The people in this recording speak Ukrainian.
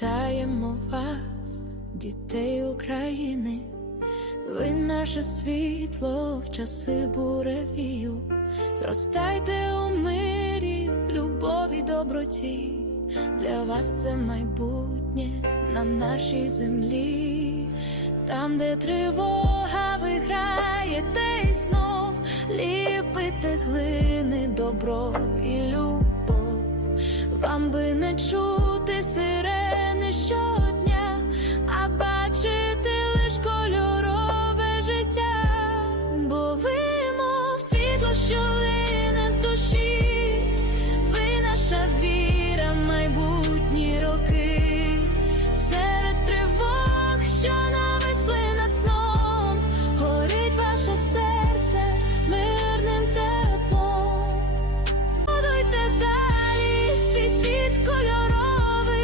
Вітаємо вас, дітей України, ви наше світло в часи буревію. Зростайте у мирі, в любові, доброті. Для вас це майбутнє на нашій землі, там, де тривога виграєте і знов, ліпите з глини добро і любов. Вам би не чути should